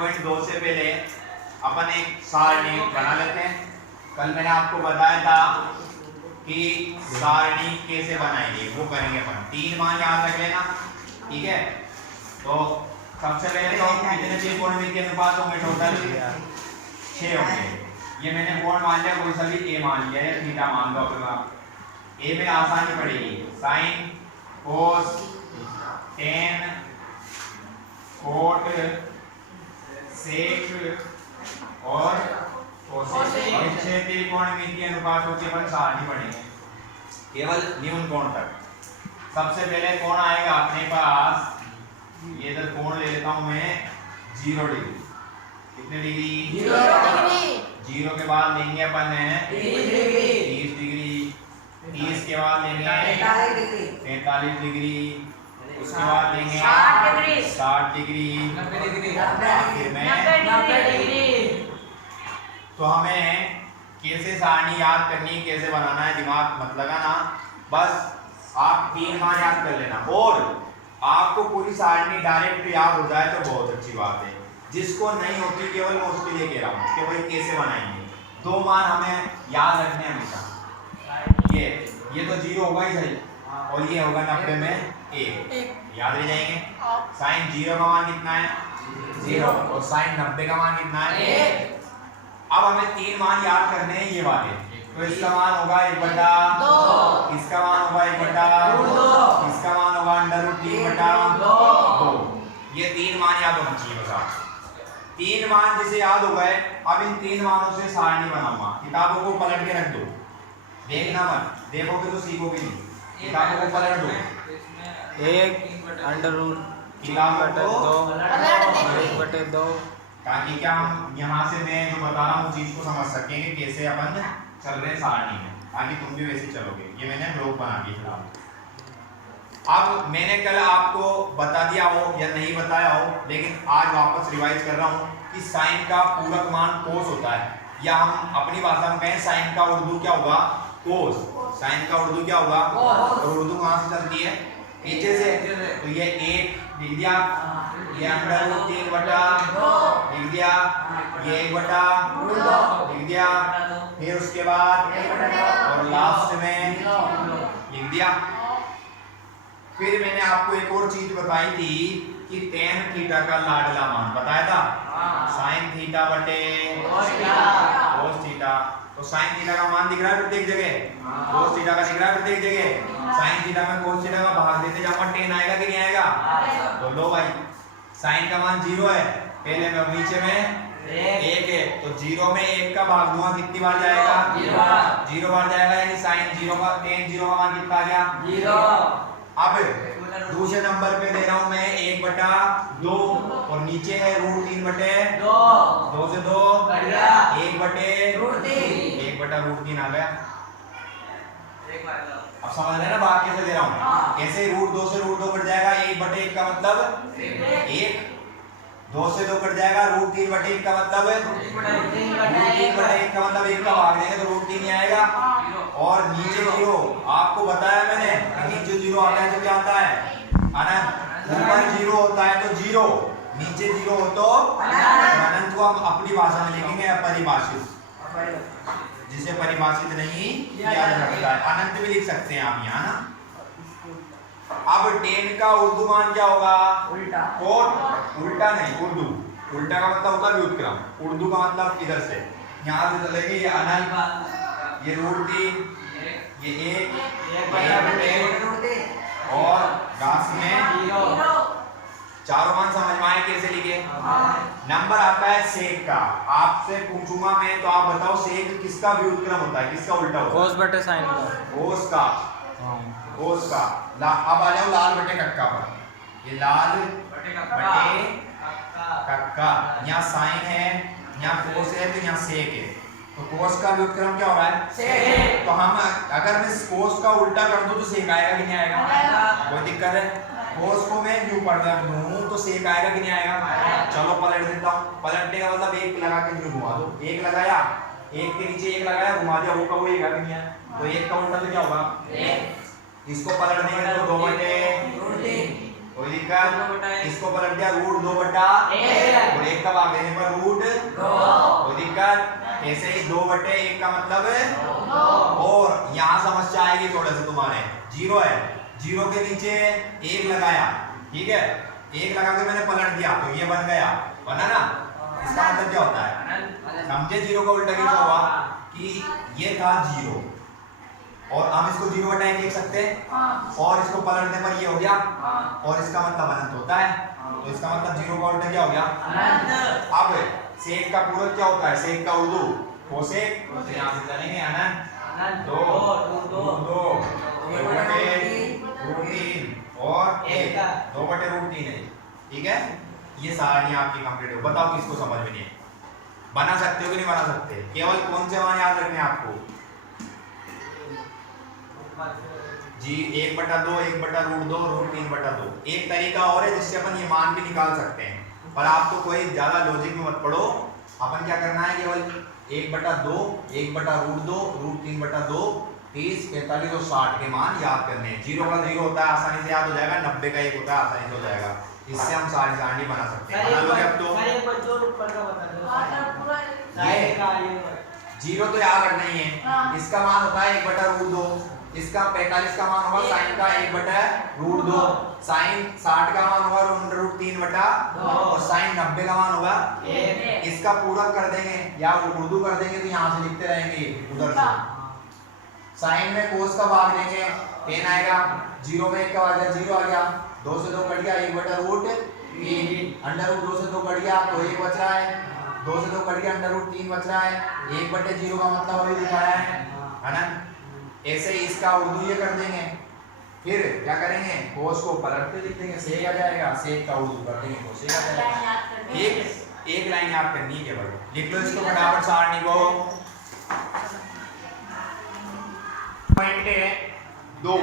5.2 से पहले अपन एक सारणी बना लेते हैं। कल मैंने आपको बताया था कि सारणी कैसे बनाएंगे, वो करेंगे अपन। 3 मान याद रख लेना, ठीक है। तो सबसे पहले तो कितने त्रिकोणमिति के अनुपात होंगे? टोटल 6 होंगे। ये मैंने कोण मान लिया, कोई सा भी ए मान लिया या थीटा मान लो अपना। ए में आसानी पड़ेगी, साइन, कोस, टेन, कोट, सेक और कोसेक। 6 त्रिकोणमिति अनुपात होके अपन सारणी पढ़ेंगे केवल न्यून कोण तक। सबसे पहले कोण आएगा अपने पास, ये इधर कोण ले लेता हूं मैं 0 डिग्री। कितने डिग्री? 0 डिग्री। 0 के बाद लेंगे अपन 30 डिग्री। 30 के बाद लेंगे 45 डिग्री। उसके बाद लेंगे 60 डिग्री। आखिर में 90 डिग्री। तो हमें कैसे सारणी याद करनी, कैसे बनाना है, दिमाग मत लगाना, बस आप 3 मान याद कर लेना। और आपको पूरी सारणी डायरेक्ट याद हो जाए तो बहुत अच्छी बात है। जिसको नहीं होती केवल मैं उसके लिए कह रहा हूँ कि भाई कैसे बनाएंगे। 2 मान हमें याद रखने हमेशा। ये तो 0 होगा ही सही, और ये होगा 90 में 1, याद रह जाएंगे। साइन 0 का मान कितना है? 0। और साइन 90 का मान कितना है? 1। अब हमें 3 मान याद करने हैं ये वाले। तो इसका मान होगा 1/2, इसका मान होगा 1/2, इसका मान होगा √3/2। ये 3 मान याद होना चाहिए बस। 3 मान जैसे याद हो गए, अब इन 3 मानों से सारणी बनाऊंगा। किताबों को पलट के रख दो, देखना मत, देखोगे तो सीखोगे नहीं। किताबों को पलट दो, 1/√3/2 ताकि क्या हम यहाँ से मैं जो बता रहा हूँ चीज को समझ सकें कि कैसे अपन चल रहे सारणी में, ताकि तुम भी वैसे चलोगे। ये मैंने ब्लॉक बना दी फिलहाल। अब मैंने कल आपको बता दिया हो या नहीं बताया हो, लेकिन आज वापस रिवाइज कर रहा हूँ कि साइन का पूरक मान कोस होता है, या हम अपनी भाषा में कहें साइन का उर्दू क्या होगा? कोस। साइन का उर्दू क्या होगा? और उर्दू कहाँ से चलती है? पीछे से। तो ये 1 लिख दिया, ये √3/2 लिख दिया, ये 1/2 लिख दिया, फिर उसके बाद और लास्ट में लिख दिया। फिर मैंने आपको एक और चीज बताई थी कि tan थीटा का लाडला मान बताया था, sin थीटा बटे cos थीटा। तो sin थीटा का मान दिख रहा है प्रत्येक जगह, cos थीटा का दिख रहा है प्रत्येक जगह। sin थीटा में cos थीटा का भाग देते जाऊंगा, tan आएगा कि नहीं आएगा? तो लो भाई, sin का मान 0 है, पहले में नीचे में 1 है, तो 0 में 1 का भाग दूंगा, कितनी बार जाएगा? 0 बार जाएगा, यानी sin 0 का tan 0 का मान कितना आ गया? 0। अब दूसरे नंबर पे दे रहा हूं मैं 1/2 और नीचे है √3/2, 2 से 2 1/√3 आ गया। अब समझ रहे हैं ना बात कैसे दे रहा हूं? कैसे √2 से √2 कट जाएगा, 1/1 का मतलब 1, 2 से 2 कट जाएगा, √3/1 का मतलब √3/1 का मतलब 1 का भाग देंगे तो √3 ही आएगा। और नीचे 0, आपको बताया मैंने, नीचे 0 आता है तो क्या आता है? अनंत। ऊपर 0 होता है तो 0, नीचे 0 हो तो अनंत। को हम अपनी भाषा में लिखेंगे अपरिभाषित, जिसे परिभाषित नहीं किया जा सकता है। अनंत भी लिख सकते हैं आप यहाँ ना। अब tan का उर्दू मान क्या होगा? उल्टा। कोट उल्टा नहीं, उर्दू। उल्टा का मतलब होता है व्युत्क्रम, उर्दू का मतलब इधर से यहाँ से चलेंगे, ये अनंत, ये √3, ये 1 और घास में 4 मान समझ में आए कैसे लिखे? नंबर आता है सेक का। आपसे पूछूंगा मैं तो आप बताओ सेक किसका व्युत्क्रम होता है, किसका उल्टा होता है? कोस बटे साइन का। कोस का, कोस का। अब आ जाओ लाल बटे कक्का पर। ये लाल बटे कक्का, यहाँ साइन है, यहाँ कोस है, तो यहाँ सेक है। तो कोस का व्युत्क्रम क्या हो रहा है? सेक। तो हम अगर मैं कोस का उल्टा कर दूं तो सेक आएगा कि नहीं आएगा? कोई दिक्कत है? कोस को मैं यूं पढ़ रहा हूं तो सेक आएगा कि नहीं आएगा? चलो पलट देता हूं। पलटने का मतलब 1 लगा के यूं घुमा दो, 1 लगाया, 1 के नीचे 1 लगाया, घुमा दिया, वो का वो आएगा कि नहीं आएगा? तो 1 का उल्टा तो क्या होगा? 1। इसको पलट देंगे तो 2/√3। कोई दिक्कत? इसको पलट दिया √2/1 और 1 का भाग देने पर √2। कोई दिक्कत? ऐसे ही 2/1 का मतलब और यहाँ समस्या आएगी थोड़ा सा तुम्हारे। 0 है, 0 के नीचे 1 लगाया, ठीक है, 1 लगा के मैंने पलट दिया तो ये बन गया, बना ना? इसका मतलब क्या होता है? समझे? 0 का उल्टा कैसा हुआ कि ये था 0 और हम इसको 0/1 लिख सकते हैं और इसको पलटने पर ये हो गया और इसका मतलब अनंत होता है। तो इसका मतलब 0 का उल्टा क्या हो गया? अनंत। अब सेक का पूरक क्या होता है? सेक का उर्दू कोसेक, तो यहाँ से चलेंगे अनंत 2 √3 और 1 2/√3 है, ठीक है। ये सारणी आपकी कंप्लीट हो। बताओ किसको समझ में नहीं है? बना सकते हो कि नहीं बना सकते? केवल कौन से मान याद रखने हैं आपको? जी 1/2 1/√2 √3/2। एक तरीका और है जिससे अपन ये मान भी निकाल सकते हैं, पर आपको कोई ज्यादा लॉजिक में मत पड़ो। अपन क्या करना है, केवल 1/2 1/√2 √3/2 30 45 और 60 के मान याद करने हैं। 0 का 0 होता है, आसानी से याद हो जाएगा। 90 का 1 होता है, आसानी से हो जाएगा। इससे हम सारी सारणी बना सकते हैं। बना लोगे अब तो? ये 0 तो याद रखना ही है। इसका मान होता है 1/√2, इसका 45 का मान होगा साइन का 1/√2, साइन 60 का मान होगा √3/2 और साइन 90 का मान होगा 1। इसका पूरक कर देंगे या उर्दू कर देंगे तो यहाँ से लिखते रहेंगे उधर से। साइन में कोस का भाग देंगे, tan आएगा। 0 में 1 का भाग दिया 0 आ गया, 2 से 2 कट गया 1/√3, √2 से 2 कट गया तो 1 बच रहा है, 2 से 2 कट गया √3 बच रहा है। 1/0 का मतलब अभी दिखाया है ना? ऐसे ही इसका उर्दू ये कर देंगे। फिर क्या करेंगे, कोस को पलट के लिख देंगे, सेक आ जाएगा, सेक का उर्दू कर देंगे कोसेक आ जाएगा। एक लाइन याद करनी है केवल। लिख लो इसको फटाफट सारणी को। पॉइंट 2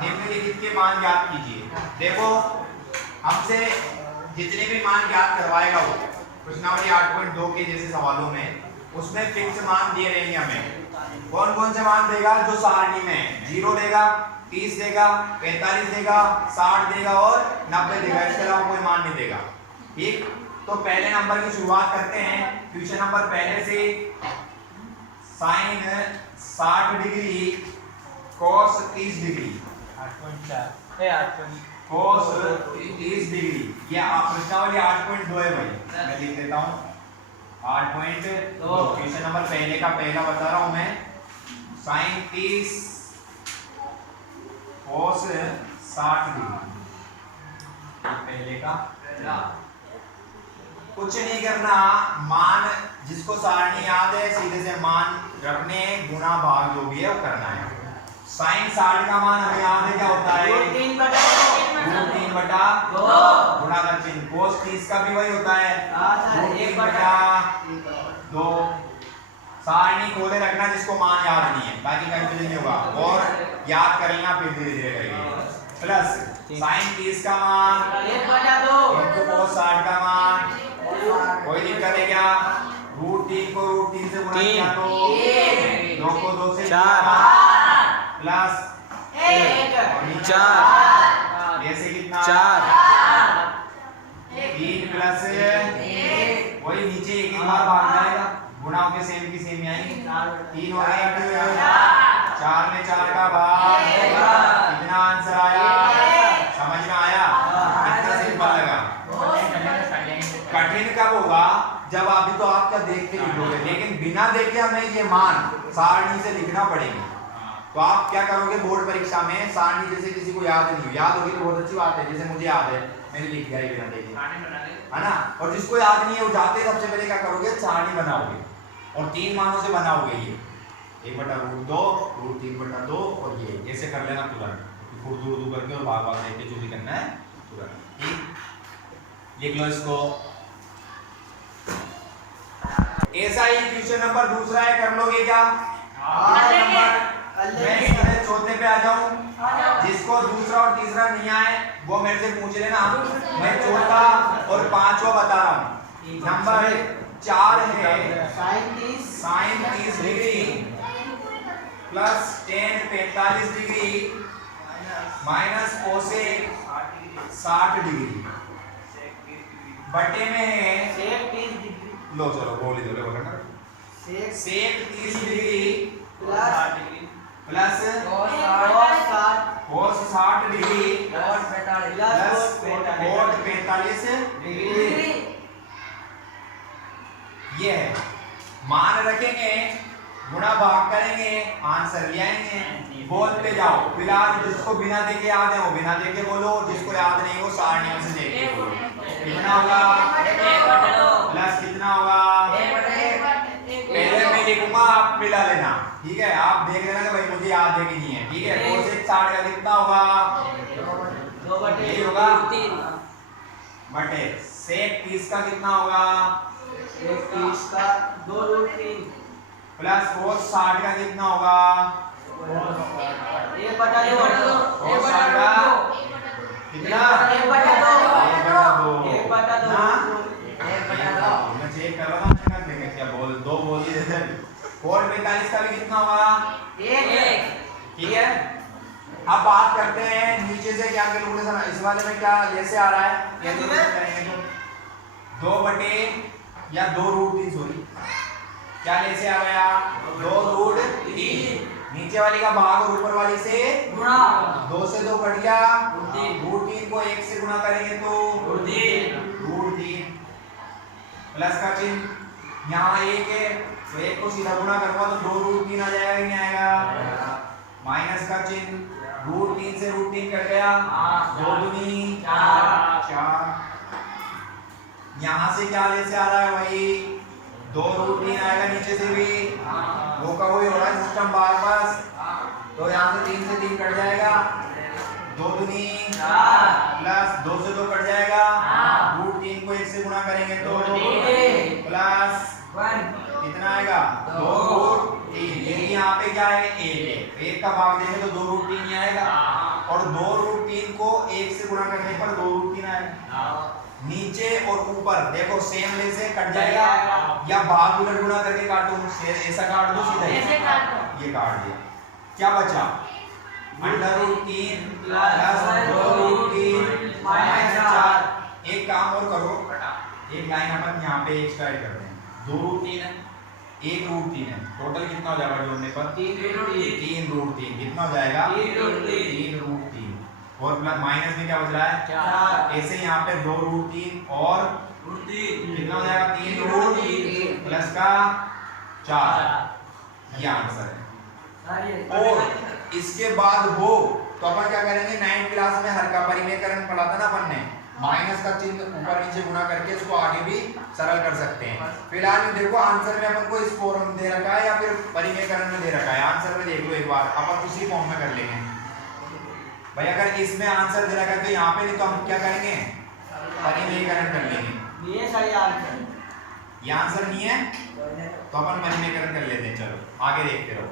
निम्नलिखित के मान ज्ञात कीजिए। देखो हमसे जितने भी मान ज्ञात करवाएगा वो प्रश्नावली 8.2 के जैसे सवालों में, उसमें फिक्स मान दिए रहेंगे हमें। कौन कौन से मान देगा? जो सारणी में 0 देगा, 30 देगा, 45 देगा, 60 देगा और 90 देगा। इसके अलावा कोई मान नहीं देगा, ठीक। तो पहले नंबर की शुरुआत करते हैं। क्वेश्चन नंबर पहले से, sine 60 degree cos 30 degree, 8.4 cos 30 degree. ये प्रश्नावली 8.2 है भाई, मैं लिख देता हूँ 8.2। क्वेश्चन नंबर पहले का पहला बता रहा हूं मैं। साइन 30 cos 60 डिग्री, पहले का कुछ नहीं करना। मान जिसको सारणी याद है सीधे से मान रखने, गुना भाग जो भी है वो करना है। साइन 60 का मान हमें याद है क्या होता है? √3/2 गुणा का चिन्ह। cos 30 का भी वही होता है √3/2। सारणी खोले रखना जिसको मान याद नहीं है, ताकि कंफ्यूजन नहीं होगा, और याद कर लेना फिर धीरे धीरे करेंगे। प्लस साइन 30 का मान 1/2 cos 60 का मान, कोई दिक्कत है क्या? √3 को √3 से गुणा किया तो 2 को 2 से 4 प्लस 4, ऐसे कितना? 4 3 प्लस वही नीचे एक बार भाग जाएगा, गुणा के सेम की सेम आएगी। 3 और 1 4 में 4 का भाग, कितना आंसर आया? समझ में आया? कितना सिंपल लगा? कठिन कब होगा? जब अभी तो आप क्या देख के लिखोगे, लेकिन बिना देखे हमें ये मान सारणी से लिखना पड़ेगा। तो आप क्या करोगे बोर्ड परीक्षा में, सारणी जैसे किसी को याद नहीं, याद होगी तो बहुत अच्छी बात है, जैसे मुझे याद है मैंने लिख दिया बिना देखे, है ना। और जिसको याद नहीं है वो जाते सबसे पहले क्या करोगे, सारणी बनाओगे और 3 मानों से बनाओगे। ये 1/√2 √3/2 और ये ऐसे कर लेना तुरंत, उर्दू करके और भाग भाग देके जो भी करना है तुरंत, ठीक। लिख लो इसको। ऐसा ही क्वेश्चन नंबर दूसरा है, कर लोगे क्या? मैं चौथे पे आ जाऊं, जिसको दूसरा और तीसरा नहीं आए वो मेरे से पूछ लेना। मैं चौथा और पांचवा बता रहा हूं। नंबर 4 है sine 30 degree plus tan 45 degree minus cosec 60 degree बटे में है सेक 30 डिग्री लो चलो बोल ही दो ले बोलना सेक 30 degree plus plus cos 60 degree cos 45 cos 45 degree ये है मान रखेंगे गुणा भाग करेंगे आंसर ले आएंगे बोलते जाओ फिलहाल जिसको बिना देखे याद है वो बिना देखे बोलो जिसको याद नहीं वो सारणियों से देख के बोलो कितना होगा प्लस कितना होगा पहले मैं लिखूंगा आप मिला लेना ठीक है आप देख लेना कि भाई मुझे याद है कि नहीं है ठीक है cosec 60 का कितना होगा 2/3 यही होगा बटे sec 30 का कितना होगा सेक 30 का 2√3 प्लस cos 60 का कितना होगा 1/2 cos 60 का कितना 1/2 मैं चेक कर रहा था मैंने देखा क्या बोल दो बोल ही देते cos 45 का भी कितना होगा 1 ठीक है अब बात करते हैं नीचे से क्या कैलकुलेशन इस वाले में क्या जैसे आ रहा है कैलकुलेशन करेंगे तो 2 बटे या 2√3 सॉरी क्या जैसे आ गया 2√3 नीचे वाली का भाग और ऊपर वाली से गुणा 2 से 2 कट गया √3 को 1 से गुणा करेंगे तो √3 प्लस का चिन्ह यहाँ 1 है तो 1 को सीधा गुणा करूंगा तो 2√3 आ जाएगा कि नहीं आएगा माइनस का चिन्ह √3 से √3 कट गया 2 दूनी 4 यहाँ से क्या जैसे आ रहा है वही 2√3 आएगा नीचे से भी वो का वही हो रहा है सिस्टम बार पास तो यहाँ से 3 से 3 कट जाएगा 2 दूनी 4 प्लस 2 से 2 कट जाएगा √3 को 1 से गुणा करेंगे तो प्लस 1 कितना आएगा 2√3 यही यहाँ पे क्या है 1 का भाग देंगे तो 2√3 ही आएगा और 2√3 को 1 से गुणा करने पर 2√3 आएगा नीचे और ऊपर देखो सेम ले से कट जाएगा या भाग उलट गुणा करके काटूं ऐसा काट दो सीधा ये काट दिया क्या बचा √3 प्लस 2√3 माइनस 4 एक काम और करो एक लाइन अपन यहाँ पे एक्स्ट्रा ऐड करते हैं 2√3 है 1√3 है टोटल कितना हो जाएगा जोड़ने पर 3√3 कितना हो जाएगा 3√3 और प्लस माइनस में क्या बच रहा है 4 ऐसे यहाँ पे 2√3 और कितना हो जाएगा 3√3 प्लस का 4 ये आंसर है और इसके बाद हो तो अपन क्या करेंगे 9th क्लास में हर का परिमेयकरण पढ़ा था ना अपन ने माइनस का चिन्ह ऊपर नीचे गुणा करके इसको आगे भी सरल कर सकते हैं फिलहाल देखो आंसर में अपन को इस फॉर्म में दे रखा है या फिर परिमेयकरण में दे रखा है आंसर में देख लो एक बार अपन उसी फॉर्म में कर लेंगे भाई अगर इसमें आंसर दे रखा है तो यहाँ पे नहीं तो हम क्या करेंगे परिमेयकरण कर लेंगे ये सही आंसर ये आंसर नहीं है तो अपन परिमेयकरण कर लेते हैं चलो आगे देखते रहो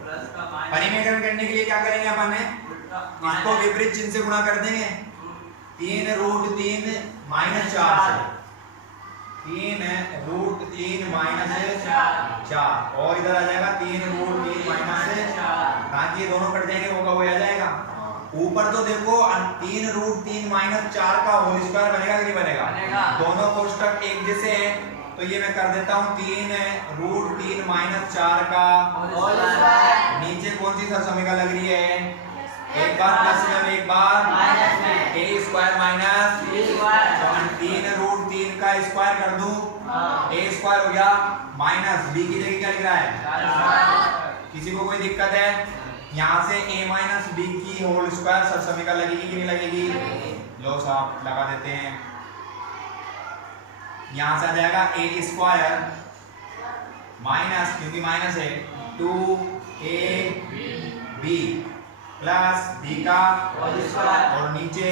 परिमेयकरण करने के लिए क्या करेंगे अपन ने इसको विपरीत चिन्ह से गुणा कर देंगे 3√3 माइनस 4 से 3√3 माइनस 4 और इधर आ जाएगा 3√3 माइनस 4 ताकि ये दोनों कट जाएंगे वो का वो आ जाएगा ऊपर तो देखो 3√3 माइनस 4 का होल स्क्वायर बनेगा कि नहीं बनेगा दोनों कोष्टक एक जैसे हैं तो ये मैं कर देता हूँ 3√3 माइनस 4 का होल स्क्वायर नीचे कौन सी समीकरण लग रही है एक बार प्लस में एक बार माइनस में a square minus b square तो 3√3 का स्क्वायर कर दूं a स्क्वायर हो गया माइनस b की जगह क्या लिख रहा है किसी को कोई दिक्कत है यहाँ से a माइनस b की होल स्क्वायर सब समीकरण लगेगी कि नहीं लगेगी लो साहब लगा देते हैं यहाँ से आ जाएगा a स्क्वायर माइनस क्योंकि माइनस है 2ab प्लस b का होल स्क्वायर और नीचे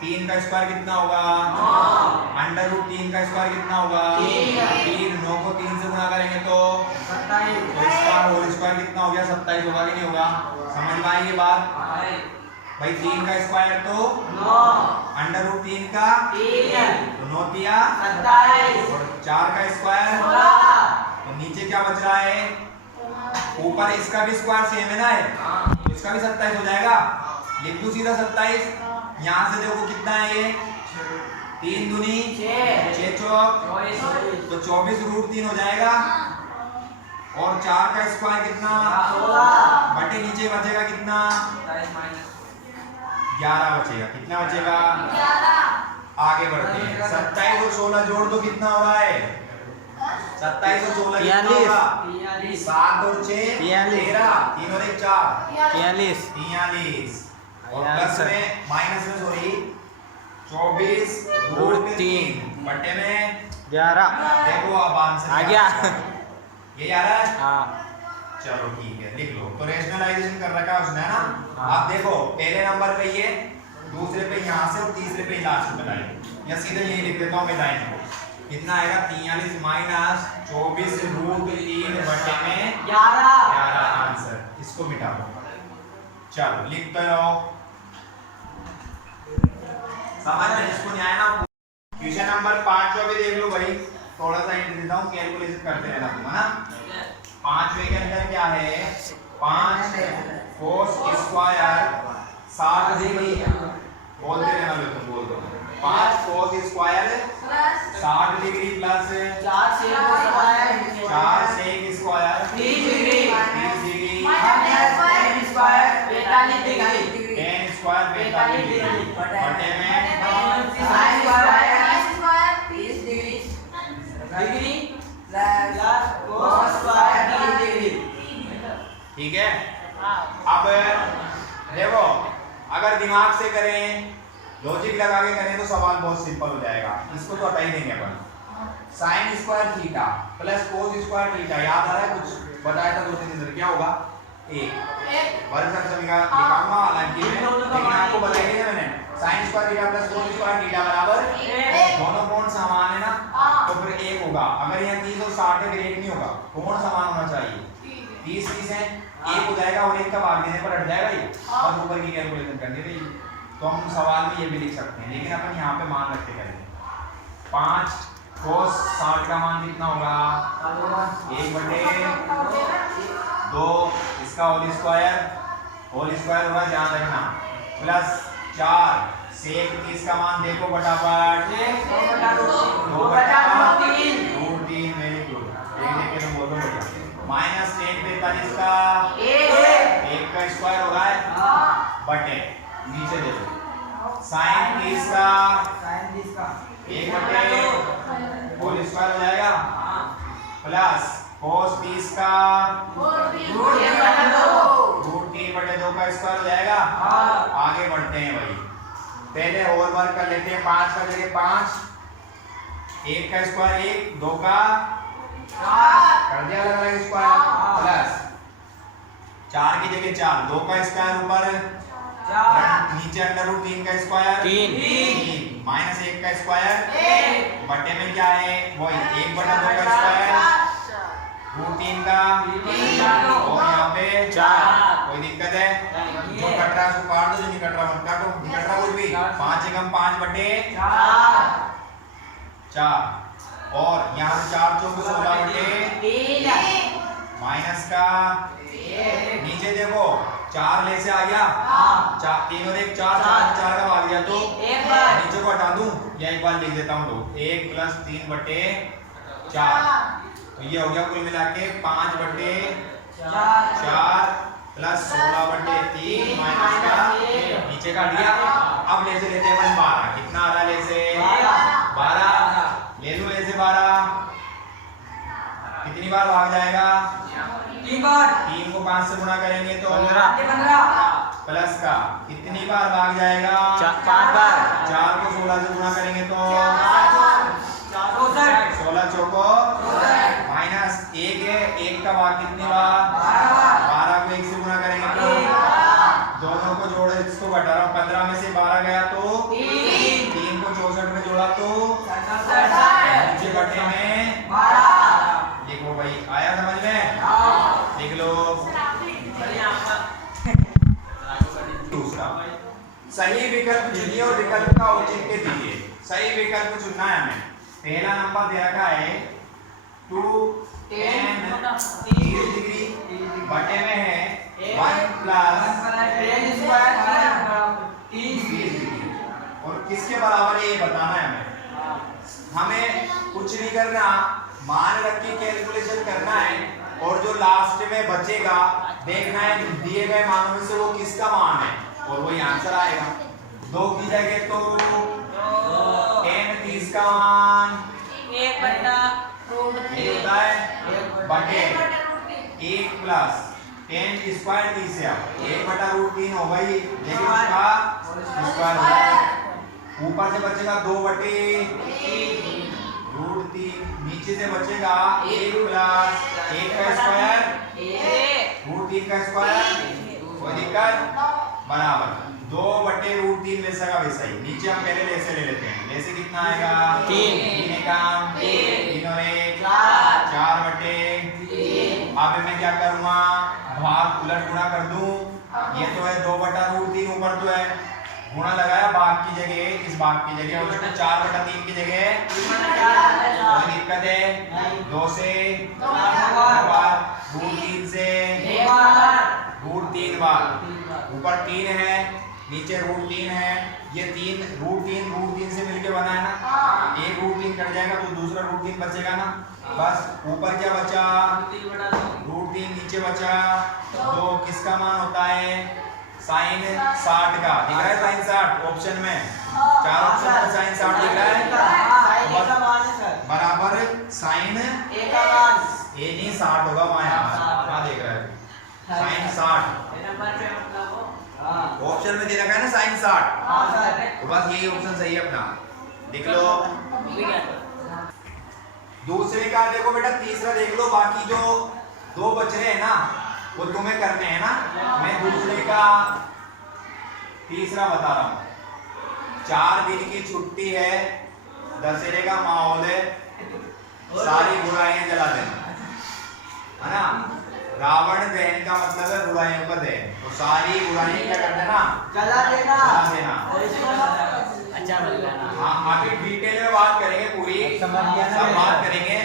3 का स्क्वायर कितना होगा √3 का स्क्वायर कितना होगा 3 9 को 3 से गुणा करेंगे तो 27 तो इसका होल स्क्वायर कितना हो गया 27 होगा कि नहीं होगा समझ में आई ये बात भाई 3 का स्क्वायर तो 9 √3 का 3 तो 9 दिया 27 और 4 का स्क्वायर 16 तो नीचे क्या बच रहा है ऊपर इसका भी स्क्वायर सेम है ना है तो इसका भी 27 हो जाएगा लिख दूं सीधा 27 यहाँ से देखो कितना है ये 3 दूनी 6 चौक तो 24√3 हो जाएगा। और 4 का स्क्वायर कितना 16 बटे नीचे बचेगा कितना 11 बचेगा। कितना बचेगा 11। आगे बढ़ते हैं। 27 और 16 जोड़ दो कितना हो रहा है 27 और 16 कितना होगा 7 और 6 13 3 और 1 4 43 और प्लस में माइनस में सॉरी 24√3 बटे में 11 देखो अब आंसर आ गया। ये आ रहा है। हाँ चलो ठीक है लिख लो। तो रेशनलाइजेशन कर रखा है उसने है ना। हाँ। अब देखो पहले नंबर पे ये दूसरे पे यहाँ से और तीसरे पे लास्ट में लाए या सीधे यही लिख देता हूँ मैं लाइन को। कितना आएगा 43 माइनस 24√3 बटे में 11 आंसर। इसको मिटा दो। चलो लिखते रहो समझ में जिसको नहीं आया ना। क्वेश्चन नंबर 5 भी देख लो भाई। थोड़ा सा हिंट देता हूँ कैलकुलेशन करते रहना तुम है ना। 5वें के अंदर क्या है 5 cos स्क्वायर 60 डिग्री बोलते रहना लो तुम बोल दो 5 cos square 60 degree plus 4 sec square 30 degree 30 degree tan square 45 degree tan square 45 degree बटे में sin square 30 degree degree plus cos square 30 degree. ठीक है। अब देखो अगर दिमाग से करें लॉजिक लगा के करें तो सवाल बहुत सिंपल हो जाएगा। इसको तो हटा ही देंगे अपन। sin square theta plus cos square theta याद आ रहा है कुछ बताया था 2-3 दिन क्या होगा 1 वर्ग समीकरण निकालना हालांकि लेकिन आपको बताइए ना मैंने sin square theta plus cos square theta बराबर 1 दोनों कोण समान है ना तो फिर 1 होगा। अगर यहाँ 30 और 60 है फिर 1 नहीं होगा। कोण समान होना चाहिए 30 है 1 हो जाएगा और 1 का भाग देने पर हट जाएगा ये और ऊपर की कैलकुलेशन करनी रहेगी। तो हम सवाल में ये भी लिख सकते हैं लेकिन अपन यहाँ पे मान रख के करेंगे 5 cos 60 का मान कितना होगा 1/2 इसका होल स्क्वायर होगा ध्यान रखना प्लस 4 sec 30 का मान देखो फटाफट 2/3 वेरी गुड देख के तुम बोलो बढ़िया माइनस tan 45 का 1 का स्क्वायर हो रहा है बटे नीचे देखो sin 30 का 1/2 होल स्क्वायर हो जाएगा प्लस cos 30 का √3/2 का स्क्वायर हो जाएगा। आगे बढ़ते हैं भाई पहले होल वर्क कर लेते हैं 5 का जगह 5 1 का स्क्वायर 1 2 का कर दिया अलग अलग स्क्वायर प्लस 4 की जगह 4 2 का स्क्वायर ऊपर नीचे √3 का स्क्वायर 3 माइनस 1 का स्क्वायर बटे में क्या है वही 1/2 का स्क्वायर √3 का और यहाँ पे 4 कोई दिक्कत है जो कट रहा है उसको काट दो जो नहीं कट रहा मत काटो नहीं कट रहा कुछ भी 5 एकम 5/4 और यहाँ से 4 चौक 16/3 माइनस का नीचे देखो 4 ले से आ गया 3 और 1 4 4 का भाग दिया तो नीचे को हटा दूं या एक बार लिख देता हूँ तो 1 + 3/4 तो ये हो गया कुल मिला के 5/4 प्लस 16/3 माइनस का नीचे का दिया। अब ले से लेते हैं 12 कितना आ रहा है ले से 12 ले लो ले से 12 कितनी बार भाग जाएगा 3 को 5 से गुणा करेंगे तो 15 प्लस का कितनी बार भाग जाएगा 5 बार 4 को 16 से गुणा करेंगे तो 16 चौको माइनस 1 है 1 का भाग कितनी बार 12 को 1 से गुणा करेंगे तो दोनों को जोड़े इसको घटा रहा हूँ 15 में से 12 गया तो 3 को 64 में जोड़ा तो नीचे बटे में 12 लिखो भाई आया समझ में लिख लो। दूसरा सही विकल्प चुनिए और विकल्प का औचित्य दीजिए। सही विकल्प चुनना है हमें। पहला नंबर दे रखा है 2 tan 30 डिग्री बटे में है 1 + tan स्क्वायर 30 डिग्री और किसके बराबर है ये बताना है हमें कुछ नहीं करना, मान रख के कैलकुलेशन करना है और जो लास्ट में बचेगा देखना है दिए गए मानों में से वो किसका मान है और वही आंसर आएगा। 2 की जगह तो tan 30 का मान 1 बटा ये होता है बटे 1 प्लस tan स्क्वायर 30 है 1 बटा √3 होगा ही, लेकिन उसका स्क्वायर होगा। ऊपर से बचेगा 2 बटे √3, नीचे से बचेगा 1 प्लस 1 का स्क्वायर √3 का स्क्वायर, कोई दिक्कत बराबर 2 बटे √3 वैसा का वैसा ही। नीचे हम पहले लेसे ले लेते हैं, लेसे कितना आएगा 3 काम 3 और 1 4 बटे 3। अब मैं क्या करूँगा भाग उलट गुणा कर दूं, ये तो है 2 बटा √3 ऊपर तो है गुणा लगाया भाग की जगह, इस भाग की जगह और उसको 4 बटा 3 की जगह कोई दिक्कत है 2 से बार √3 से √3 बार ऊपर 3 है नीचे √3 है, ये 3 √3 से मिलके बना है ना, एक √3 कट जाएगा तो दूसरा √3 बचेगा ना, बस ऊपर क्या बचा √3 नीचे बचा 2, किसका मान होता है sin 60 का, दिख रहा है sin 60 ऑप्शन में, 4 ऑप्शन में sin 60 दिख रहा है बराबर sin A का मान A नहीं 60 होगा वहाँ यहाँ देख रहा है sin 60 ऑप्शन में दे रखा है ना sin 60, तो बस यही ऑप्शन सही है अपना, लिख लो। दूसरे का देखो बेटा, तीसरा देख लो, बाकी जो 2 बच रहे हैं ना वो तुम्हें करने हैं ना, मैं दूसरे का तीसरा बता रहा हूँ। 4 दिन की छुट्टी है, दशहरे का माहौल है, सारी बुराइयां जला देना है ना, रावण दहन का मतलब है बुराइयों का दहन, तो सारी बुराइयां क्या कर देना जला देना। अच्छा बन गया ना। हाँ आगे डिटेल में बात करेंगे, पूरी सब बात करेंगे।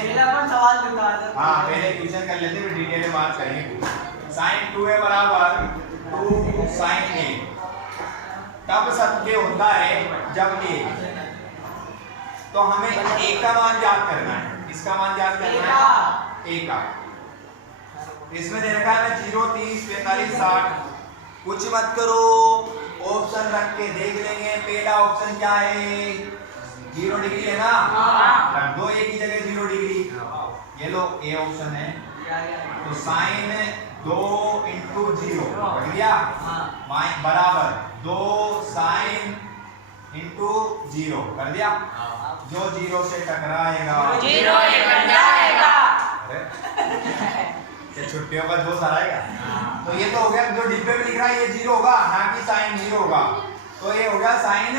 सवाल बता दो। हाँ पहले क्वेश्चन कर लेते हैं, डिटेल में बात करेंगे। sin 2a बराबर 2 sin a तब सत्य होता है जब a, तो हमें a का मान याद करना है, किसका मान याद करना है a का। इसमें दे रखा है 0 30 45 60, कुछ मत करो ऑप्शन रख के देख लेंगे। पहला ऑप्शन क्या है 0 डिग्री है ना, रख दो a की जगह 0 डिग्री, ये लो a ऑप्शन है, तो sin 2 × 0 रख दिया बराबर 2 sin × 0 कर दिया, जो 0 से टकराएगा 0 बन जाएगा। छुट्टियों का जोश आ रहेगा। तो ये तो हो गया, जो डिब्बे में लिख रहा है ये 0 होगा ना कि sin 0 होगा, तो ये हो गया sin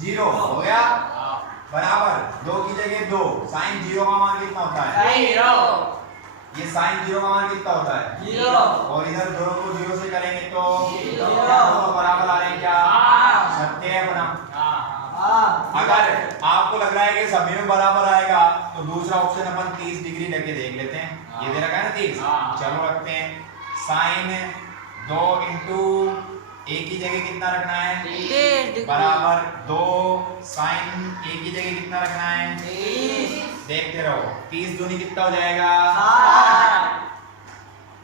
0 हो गया बराबर 2 की जगह 2, sin 0 का मान कितना होता है 0, ये sin 0 का मान कितना होता है 0, और इधर दोनों को 0 से करेंगे तो 0 दोनों बराबर आ रहे हैं क्या, हाँ। सत्य है अपना। हाँ। अगर आपको लग रहा है कि सभी में बराबर आएगा तो दूसरा ऑप्शन अपन 30 डिग्री लेके देख लेते हैं, ये दे रखा है ना 30, चलो रखते हैं sin 2 × a की जगह कितना रखना है बराबर 2 sin a की जगह कितना रखना है, देखते रहो 30 दूनी कितना हो जाएगा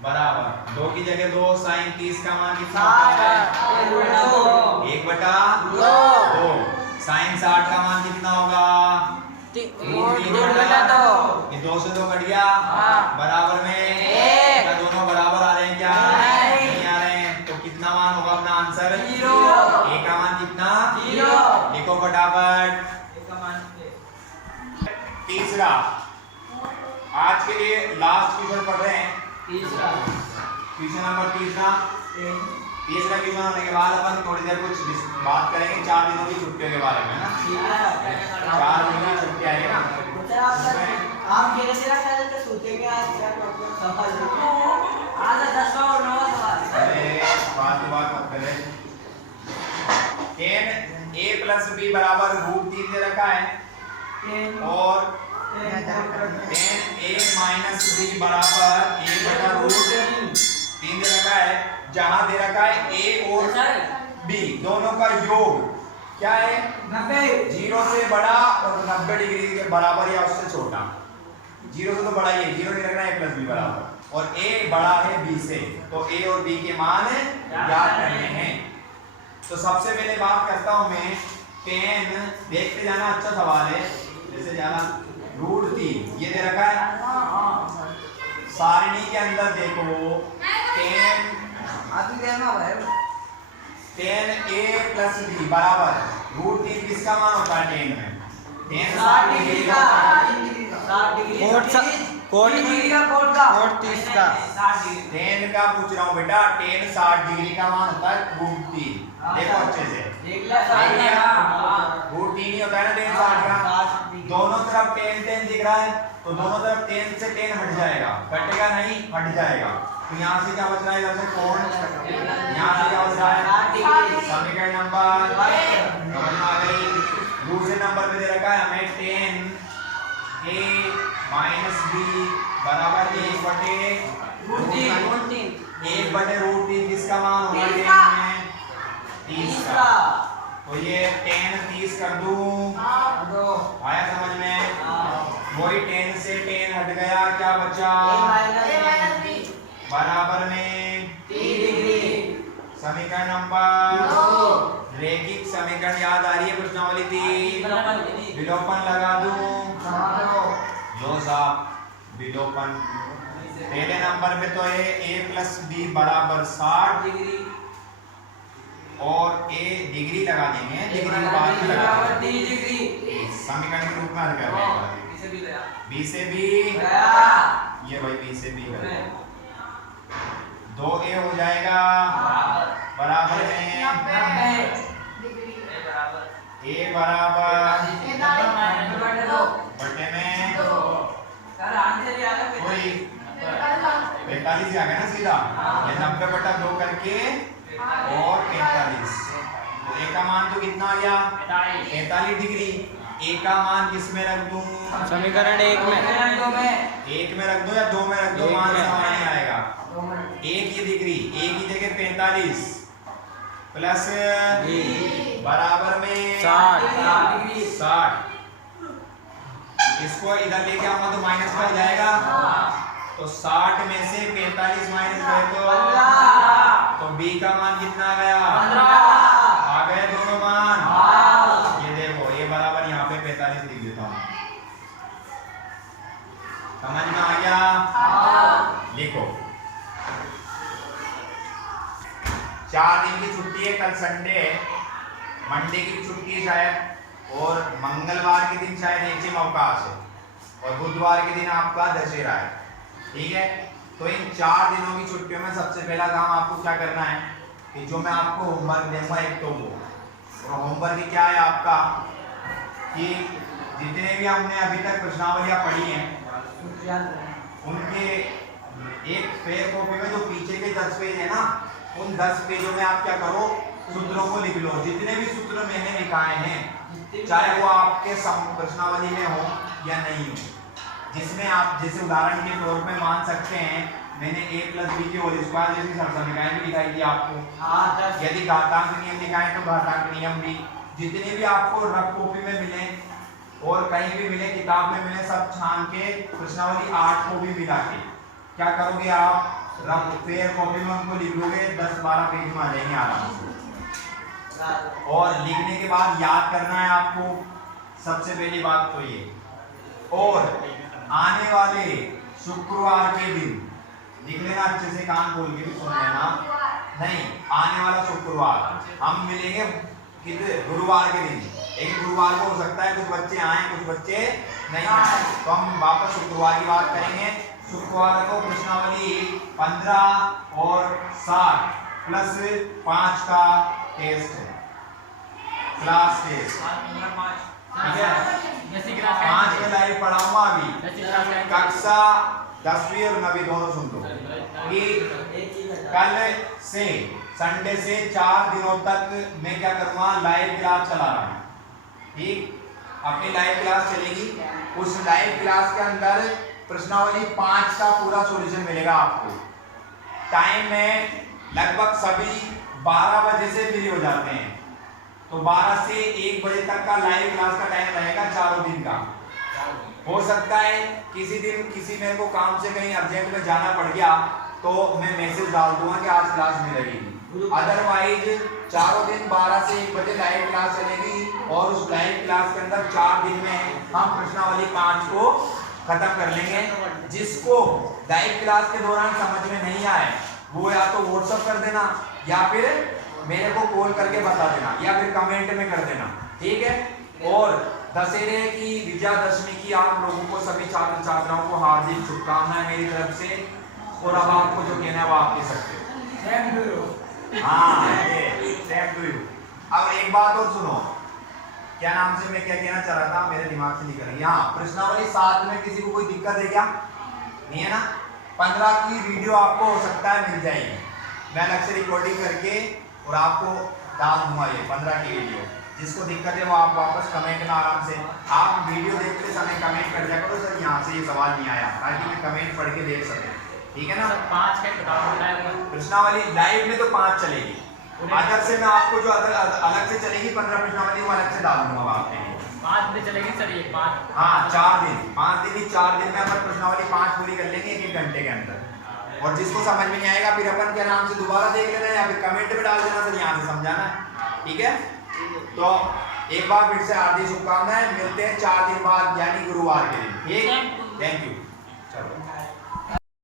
बराबर 2 की जगह 2 sin 30 का मान कितना होता है 1 बटा 2, sin 60 का मान कितना होगा ये 2 से 2 कट गया बराबर में 1, क्या दोनों बराबर आ रहे हैं क्या नहीं आ रहे हैं, तो कितना मान होगा अपना आंसर 0, a का मान कितना 0, लिखो फटाफट। तीसरा आज के लिए लास्ट क्वेश्चन पढ़ रहे हैं, क्वेश्चन नंबर तीसरा क्वेश्चन होने के बाद अपन थोड़ी देर कुछ बात करेंगे 4 दिनों की छुट्टियों के बारे में ना, 4 दिनों की छुट्टी आएगी ना, आप धीरे धीरे कर सोचेंगे आज क्या सवाल आज 10 और 9 सवाल। अरे बात मत करे, tan a + b बराबर √3 दे रखा है और tan a - b बराबर 1/√3 दे रखा है, जहां दे रखा है a और b दोनों का योग क्या है 90 0 से बड़ा और 90 डिग्री के बराबर या उससे छोटा। 0 से तो बड़ा ही है, 0 नहीं रखना है, प्लस बी बराबर, और a बड़ा है b से, तो a और b के मान याद करने हैं। तो सबसे पहले बात करता हूं मैं tan, देखते जाना, अच्छा सवाल है, जैसे जाना √3 ये दे रखा है सारणी के अंदर, देखो tan आदि देना भाई tan a प्लस b बराबर √3 किसका मान होता है tan में? tan 60 डिग्री का 60 डिग्री कोट 30 डिग्री का कोट का कोट 30 का 60 डिग्री tan का पूछ रहा हूँ बेटा, tan 60 डिग्री का मान होता है √3। देखो अच्छे से, देख लिया 60 √3 ही होता है ना tan 60 का। दोनों तरफ tan दिख रहा है, तो दोनों तरफ tan से tan हट जाएगा, कटेगा नहीं, हट जाएगा। तो यहाँ से क्या बच रहा है, इधर से कोण, यहाँ से क्या बच रहा है, समीकरण नंबर समझ में आ गई। दूसरे नंबर पे दे रखा है हमें tan a माइनस b बराबर 1/√3 किसका मान होगा tan में? 30 का। तो ये tan 30 कर दूं, आया समझ में? वही tan से tan हट गया, क्या बचा बराबर में 30 डिग्री समीकरण नंबर रैखिक समीकरण याद आ रही है, प्रश्नावली 3 विलोपन लगा दूं, लो साहब विलोपन। पहले नंबर पे तो है a प्लस b बराबर 60 डिग्री और a डिग्री लगा देंगे, डिग्री के बाद में लगा बराबर देंगे 30 डिग्री समीकरण के रूप में हल कर रहे हैं। इसे भी गया b से b, गया ये भाई b से b कर 2a हो जाएगा बराबर में a बराबर बटे में वही 45 आ गया ना सीधा, ये 90/2 करके और 45, तो a का मान तो कितना आ गया 45 डिग्री। a का मान किस में रख दूं, समीकरण 1 में 1 में रख दूं या 2 में रख दूं, मान समान ही आएगा। a की डिग्री a की जगह 45 प्लस बराबर में 60। इसको इधर लेके आऊंगा तो माइनस का हो जाएगा, तो 60 में से 45 माइनस करे तो b का मान कितना आ गया, आ गए दोनों मान। ये देखो ये बराबर यहाँ पे 45 लिख देता हूँ, समझ में आ गया? लिखो 4 दिन की छुट्टी है, कल संडे है, मंडे की छुट्टी है शायद, और मंगलवार के दिन शायद एचएम अवकाश है, और बुधवार के दिन आपका दशहरा है, ठीक है। तो इन 4 दिनों की छुट्टियों में सबसे पहला काम आपको क्या करना है कि जो मैं आपको होमवर्क दूंगा, एक तो वो, और होमवर्क क्या है आपका कि जितने भी हमने अभी तक प्रश्नावलियां पढ़ी हैं उनके एक पेज कॉपी में जो पीछे के 10 पेज है ना, उन 10 पेजों में आप क्या करो, सूत्रों को लिख लो, जितने भी सूत्र मैंने लिखाए हैं, चाहे वो आपके प्रश्नावली में हो या नहीं हो, जिसमें आप जैसे उदाहरण के तौर पे मान सकते हैं मैंने a प्लस b के होल स्क्वायर जैसी समीकरण भी दिखाई थी आपको। यदि घातांक नियम दिखाएं तो घातांक नियम भी, जितने भी आपको रफ कॉपी में मिले और कहीं भी मिले, किताब में मिले, सब छान के प्रश्नावली 8 को भी मिला के क्या करोगे आप, रफ पेयर कॉपी में उनको लिख लोगे, 10-12 पेज में आ जाएंगे आराम से। और लिखने के बाद याद करना है आपको, सबसे पहली बात तो ये, और आने वाले शुक्रवार के दिन लिख लेना अच्छे से, कान खोल के भी सुन लेना, नहीं आने वाला शुक्रवार हम मिलेंगे कितने, गुरुवार के दिन, एक गुरुवार को हो सकता है कुछ बच्चे आए कुछ बच्चे नहीं आए, तो हम वापस शुक्रवार की बात करेंगे। शुक्रवार को प्रश्नावली 15 और 60 प्लस 5 का टेस्ट है, क्लास टेस्ट, ठीक है। 5 में लाइव पढ़ाऊंगा अभी, कक्षा 10वीं और 9वीं दोनों सुन लो कि कल से संडे से 4 दिनों तक मैं क्या करूंगा, लाइव क्लास चला रहा हूँ, ठीक। अपनी लाइव क्लास चलेगी, उस लाइव क्लास के अंदर प्रश्नावली 5 का पूरा सॉल्यूशन मिलेगा आपको। टाइम में लगभग सभी 12 बजे से फ्री हो जाते हैं, तो 12 से 1 बजे तक का लाइव क्लास का टाइम रहेगा चारों दिन का। हो सकता है किसी दिन किसी मेरे को काम से कहीं अर्जेंट में जाना पड़ गया तो मैं मैसेज डाल दूंगा कि आज क्लास मिलेगी। अदरवाइज चारों दिन 12 से 1 बजे लाइव क्लास चलेगी और उस लाइव क्लास के अंदर 4 दिन में हम प्रश्नावली 5 को खत्म कर लेंगे। जिसको लाइव क्लास के दौरान समझ में नहीं आए वो या तो व्हाट्सएप कर देना या फिर मेरे को कॉल करके बता देना या फिर कमेंट में कर देना, ठीक है। और दशहरे की विजयादशमी की आप लोगों को सभी छात्र छात्राओं को हार्दिक शुभकामनाएं मेरी तरफ से। और अब आपको जो कहना है वो आप कह सकते हो। Same to you. हाँ ये सेम टू यू। अब एक बात और सुनो, क्या नाम से मैं क्या कहना चाह रहा था, मेरे दिमाग से निकल गया। हाँ, प्रश्नावली 7 में किसी को कोई दिक्कत है क्या? नहीं है ना। 15 की वीडियो आपको हो सकता है मिल जाएगी, मैं अलग से रिकॉर्डिंग करके और आपको डाल दूंगा ये 15 की वीडियो। जिसको दिक्कत है वो आप वापस कमेंट में आराम से आप वीडियो देखते समय कमेंट कर दिया करो, सर यहाँ से ये सवाल नहीं आया, ताकि मैं कमेंट पढ़ के देख सकूं, ठीक है ना। 5 के बताओ प्रश्नावली लाइव में तो 5 चलेगी, अदर से मैं आपको जो अलग से चलेगी 15 प्रश्नावली वो अलग से डाल दूंगा आपके लिए। 5 में चलेगी सर ये 5। हाँ 4 दिन, 5 दिन ही 4 दिन में अपन प्रश्नावली 5 पूरी कर लेंगे 1 घंटे के अंदर। और जिसको समझ में नहीं आएगा फिर अपन क्या नाम से दोबारा देख लेना या फिर कमेंट में डाल देना, सर यहाँ से समझाना है, ठीक है। तो एक बार फिर से हार्दिक शुभकामनाएं, मिलते हैं 4 दिन बाद यानी गुरुवार के दिन, ठीक। Thank you.